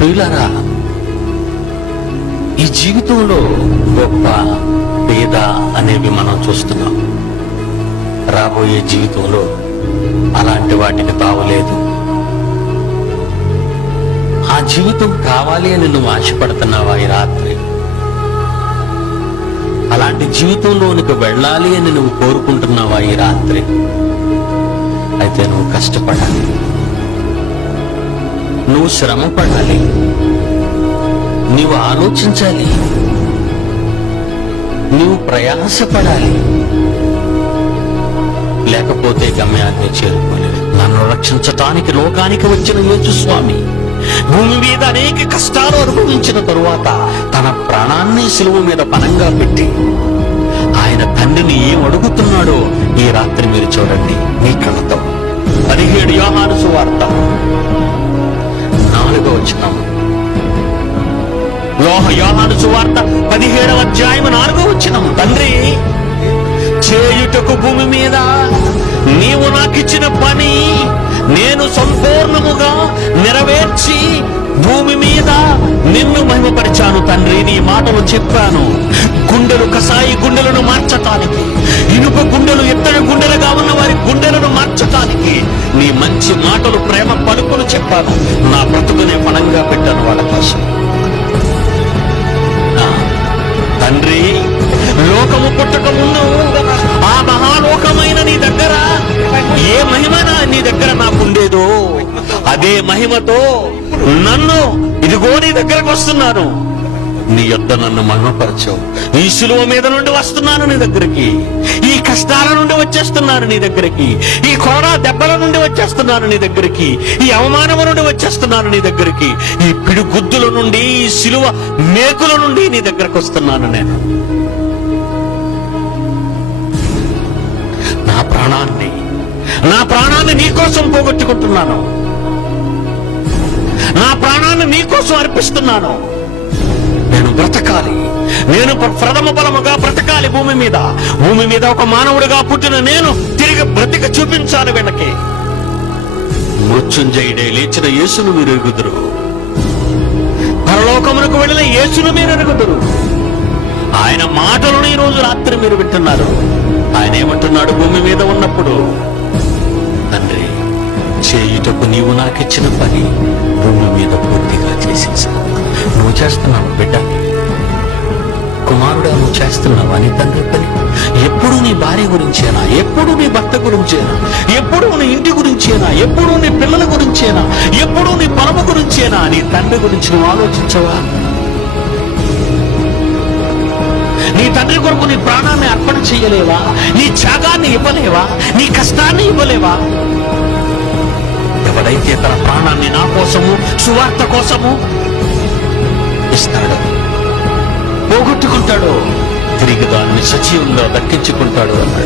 ప్రియులారా, ఈ జీవితంలో గొప్ప పేద అనేవి మనం చూస్తున్నాం. రాబోయే జీవితంలో అలాంటి వాటికి తావులేదు. ఆ జీవితం కావాలి అని నువ్వు ఆశపడుతున్నావా ఈ రాత్రి? అలాంటి జీవితంలోనికి వెళ్ళాలి అని నువ్వు కోరుకుంటున్నావా ఈ రాత్రి? అయితే నువ్వు కష్టపడాలి, నువ్వు శ్రమ పడాలి, నీవు ఆలోచించాలి, నీవు ప్రయాసపడాలి. లేకపోతే గమ్యాన్ని చేరుకోలేవు. నన్ను రక్షించటానికి లోకానికి వచ్చిన యేసు స్వామి భూమి మీద అనేక కష్టాలు అనుభవించిన తరువాత తన ప్రాణాన్ని శిలువ మీద పణంగా పెట్టి ఆయన తండ్రిని ఏం అడుగుతున్నాడో ఈ రాత్రి మీరు చూడండి మీ కళ్ళతో. 17 యోహాను సువార్త 4వ వచనం. యోహాను సువార్త 17వ అధ్యాయం 4వ వచనం. తండ్రి, చేయుటకు భూమి మీద నీవు నాకిచ్చిన పని నేను సంపూర్ణముగా నెరవేర్చి భూమి మీద నిన్ను మహిమపరిచాను తండ్రి. నీ మాటలు చెప్పాను. గుండెలు కసాయి గుండెలను మార్చటానికి, ఇనుప గుండెలు ఎత్తడి గుండెలుగా ఉన్న వారి గుండెలను మార్చటానికి నీ మంచి మాటలు, ప్రేమ పలుకులు చెప్పాను. నా బ్రతుకునే పణంగా పెట్టాను వాళ్ళ కోసం. తండ్రి, లోకము పుట్టక ముందు ఆ మహాలోకమైన నీ దగ్గర ఏ మహిమ నీ దగ్గర నాకుండేదో అదే మహిమతో నన్ను ఇదిగో నీ దగ్గరకు వస్తున్నాను. నీ యొద్ద నన్ను మహిమపరచవు. ఈ శిలువ మీద నుండి వస్తున్నాను నీ దగ్గరికి. ఈ కష్టాల నుండి వచ్చేస్తున్నాను నీ దగ్గరికి. ఈ కొరడా దెబ్బల నుండి వచ్చేస్తున్నాను నీ దగ్గరికి. ఈ అవమానము నుండి వచ్చేస్తున్నాను నీ దగ్గరికి. ఈ పిడిగుద్దుల నుండి, ఈ శిలువ మేకుల నుండి నీ దగ్గరకు వస్తున్నాను నేను. నా ప్రాణాన్ని నీకోసం పోగొట్టుకుంటున్నాను. నా ప్రాణాన్ని నీకోసం అర్పిస్తున్నాను. నేను బ్రతకాలి. నేను ప్రథమ బలముగా బ్రతకాలి భూమి మీద. భూమి మీద ఒక మానవుడిగా పుట్టిన నేను తిరిగి బ్రతిక చూపించాలి వీళ్ళకి. మృత్యుంజయుడే లేచిన యేసును మీరు ఎరుగుదురు. పరలోకమునకు వెళ్ళిన యేసును మీరు ఎరుగుదురు. ఆయన మాటలను ఈ రోజు రాత్రి మీరు వింటున్నారు. ఆయన ఏమంటున్నాడు భూమి మీద ఉన్నప్పుడు? తండ్రి, చేయుటకు నీవు నాకిచ్చిన పని భూమి మీద పూర్తిగా చేసేసావు. నువ్వు చేస్తున్నావు బిడ్డ, కుమారుడా, నువ్వు చేస్తున్నావా నీ తండ్రి పని? ఎప్పుడు నీ భార్య గురించేనా? ఎప్పుడు నీ భర్త గురించేనా? ఎప్పుడు నీ ఇంటి గురించేనా? ఎప్పుడు నీ పిల్లల గురించేనా? ఎప్పుడు నీ పొలము గురించేనా? నీ తండ్రి గురించి నువ్వు ఆలోచించవా? నీ తండ్రి కొరకు నీ ప్రాణాన్ని అర్పణ చేయలేవా? నీ త్యాగాన్ని ఇవ్వలేవా? నీ కష్టాన్ని ఇవ్వలేవా? ఎవడైతే తన ప్రాణాన్ని నా కోసము, సువార్త కోసము ఇస్తాడో, పోగొట్టుకుంటాడో, తిరిగి దాన్ని సజీవంగా దక్కించుకుంటాడు అన్నాడు.